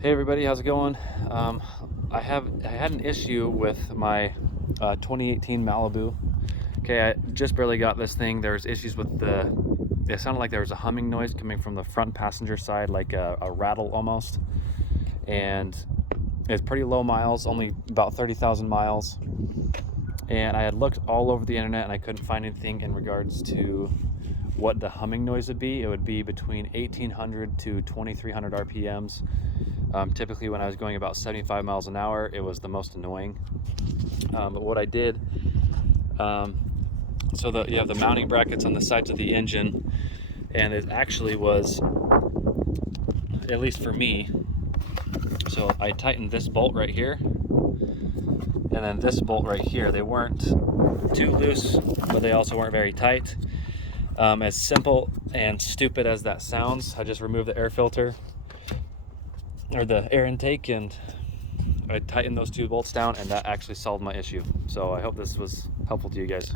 Hey everybody, how's it going? I had an issue with my 2018 Malibu. Okay, I just barely got this thing. There was issues with it sounded like there was a humming noise coming from the front passenger side, like a rattle almost. And it's pretty low miles, only about 30,000 miles. And I had looked all over the internet and I couldn't find anything in regards to what the humming noise would be. It would be between 1800 to 2300 RPMs. Typically when I was going about 75 miles an hour, it was the most annoying. But what I did, you have the mounting brackets on the sides of the engine, and it actually was, at least for me, so I tightened this bolt right here, and then this bolt right here. They weren't too loose, but they also weren't very tight. As simple and stupid as that sounds, I just removed the air filter, or the air intake, and I tightened those two bolts down, and that actually solved my issue. So I hope this was helpful to you guys.